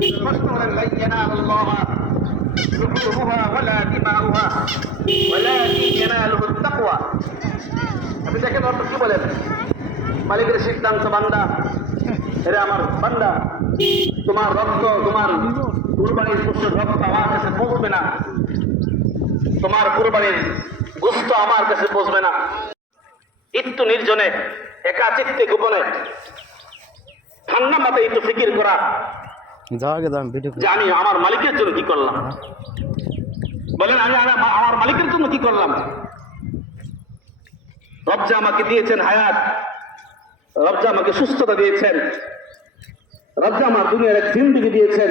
বলেন লাই ইয়ানালুল্লাহ লুহুমুহা ওয়ালা দিমাউহা ওয়ালাকিন ইয়ানালুহুত তাকওয়া আপনি দেখেন অর্থ কি বলেন মালিকের সিদ্ধান্ত বান্দা এরে আমার বান্দা তোমার রক্ত তোমার কুরবানির পশুর রক্ত আমার কাছে পৌঁছবে না তোমার কুরবানির গোস্ত আমার কাছে পৌঁছবে না একটু নির্জনে একা চিত্তে গোপনে ঠান্ডা মাথায় একটু ফিকির করা যাওয়ার আগে দাম ভিডিও যে আমি আমার মালিকের জন্য কি করলাম? বলেন আমি আমার- মালিকের জন্য কি করলাম? রবজা আমাকে দিয়েছেন হায়াত রবজা আমাকে সুস্থতা দিয়েছেন রবজা আমার দুনিয়ার এক জিন্দগি দিয়েছেন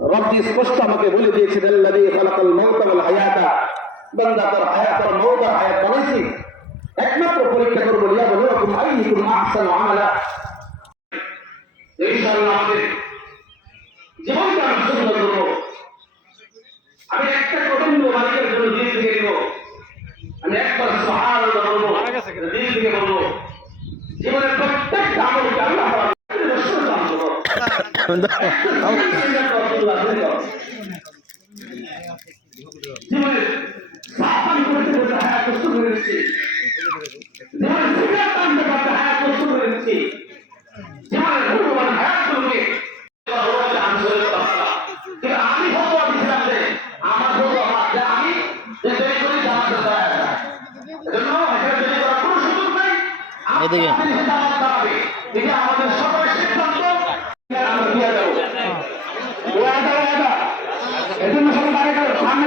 রব্বি স্পষ্ট আমাকে বলে দিয়েছেন আল্লাযী খালাকাল ওয়াল হায়াতা। বান্দা তার হায়াত আর আর হায়াত বানাইছি। একমাত্র পরীক্ষা করব লিয়া বলুকুম আইয়ুকুম আহসানু আমালা। ইনশাআল্লাহ আমাদের জীবনটা সুন্দর করব আমি একটা কদম মালিকের জন্য দিল থেকে দিব আমি একবার সহায় বলব দিল থেকে বলব জীবনের প্রত্যেকটা আমলকে আল্লাহ তাআলা রসুল দান করব জীবনের সাফান করতে করতে হায়াত কষ্ট করে দিচ্ছি জীবনের সিগারেট টানতে টানতে হায়াত কষ্ট করে দিচ্ছি ওয়াদা এজন্য সবাই সামনে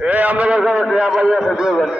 এ আমাদের কাছে টিয়া পাইয়া ফেলে দেবেন